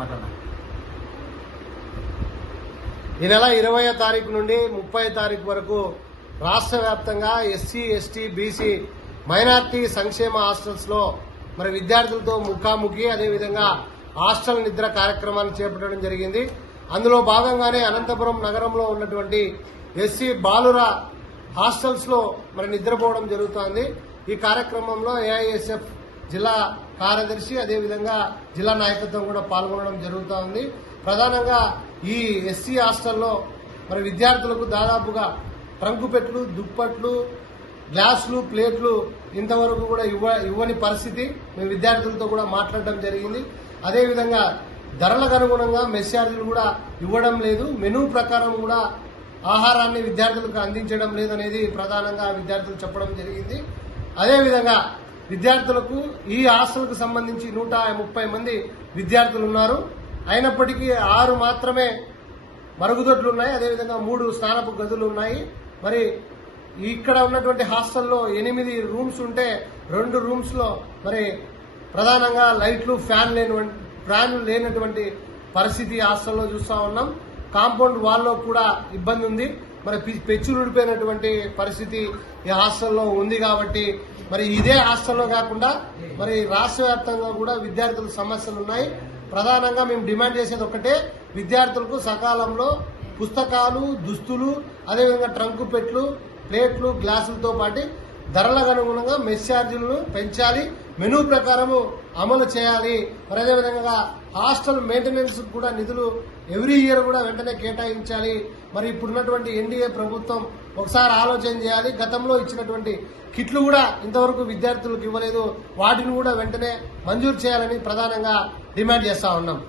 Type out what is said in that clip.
మాట్లాడాలి ఈ నెల ఇరవయో తారీఖు నుండి ముప్పై తారీఖు వరకు రాష్ట్ర వ్యాప్తంగా ఎస్సీ ఎస్టీ బీసీ మైనార్టీ సంక్షేమ హాస్టల్స్లో మరి విద్యార్థులతో ముఖాముఖి అదేవిధంగా హాస్టల్ నిద్ర కార్యక్రమాన్ని చేపట్టడం జరిగింది. అందులో భాగంగానే అనంతపురం నగరంలో ఉన్నటువంటి ఎస్సీ బాలుర హాస్టల్స్లో మరి నిద్రపోవడం జరుగుతోంది. ఈ కార్యక్రమంలో ఏఐఎస్ఎఫ్ జిల్లా కార్యదర్శి అదేవిధంగా జిల్లా నాయకత్వం కూడా పాల్గొనడం జరుగుతూ ఉంది. ప్రధానంగా ఈ ఎస్సీ హాస్టల్లో మరి విద్యార్థులకు దాదాపుగా ట్రంకుపెట్లు దుప్పట్లు గ్లాసులు ప్లేట్లు ఇంతవరకు కూడా ఇవ్వ ఇవ్వని పరిస్థితి మేము విద్యార్థులతో కూడా మాట్లాడడం జరిగింది. అదేవిధంగా ధరలకు అనుగుణంగా మెస్ కూడా ఇవ్వడం లేదు. మెనూ ప్రకారం కూడా ఆహారాన్ని విద్యార్థులకు అందించడం లేదనేది ప్రధానంగా విద్యార్థులు చెప్పడం జరిగింది. అదేవిధంగా విద్యార్థులకు ఈ హాస్టల్కు సంబంధించి నూట ముప్పై మంది విద్యార్థులు ఉన్నారు. అయినప్పటికీ ఆరు మాత్రమే మరుగుదొడ్లు ఉన్నాయి. అదేవిధంగా మూడు స్నానపు గదులు ఉన్నాయి. మరి ఇక్కడ ఉన్నటువంటి హాస్టల్లో ఎనిమిది రూమ్స్ ఉంటే రెండు రూమ్స్లో మరి ప్రధానంగా లైట్లు ఫ్యాన్ లేని ఫ్యాన్ లేనటువంటి పరిస్థితి హాస్టల్లో చూస్తూ ఉన్నాం. కాంపౌండ్ వాల్లో కూడా ఇబ్బంది ఉంది. మరి పి- ఊడిపోయినటువంటి పరిస్థితి ఈ హాస్టల్లో ఉంది కాబట్టి మరి ఇదే హాస్టల్లో కాకుండా మరి రాష్ట్ర వ్యాప్తంగా కూడా విద్యార్థుల సమస్యలు ఉన్నాయి. ప్రధానంగా మేము డిమాండ్ చేసేది ఒకటే విద్యార్థులకు సకాలంలో పుస్తకాలు దుస్తులు అదేవిధంగా ట్రంకు పెట్లు ప్లేట్లు గ్లాసులతో పాటు ధరలకు అనుగుణంగా మెస్ ఛార్జీలను పెంచాలి. మెనూ ప్రకారము అమలు చేయాలి. మరి అదేవిధంగా హాస్టల్ మెయింటెనెన్స్ కూడా నిధులు ఎవ్రీ ఇయర్ కూడా వెంటనే కేటాయించాలి. మరి ఇప్పుడున్నటువంటి ఎన్డీఏ ప్రభుత్వం ఒకసారి ఆలోచన చేయాలి. గతంలో ఇచ్చినటువంటి కిట్లు కూడా ఇంతవరకు విద్యార్థులకు ఇవ్వలేదు. వాటిని కూడా వెంటనే మంజూరు చేయాలని ప్రధానంగా డిమాండ్ చేస్తా ఉన్నాం.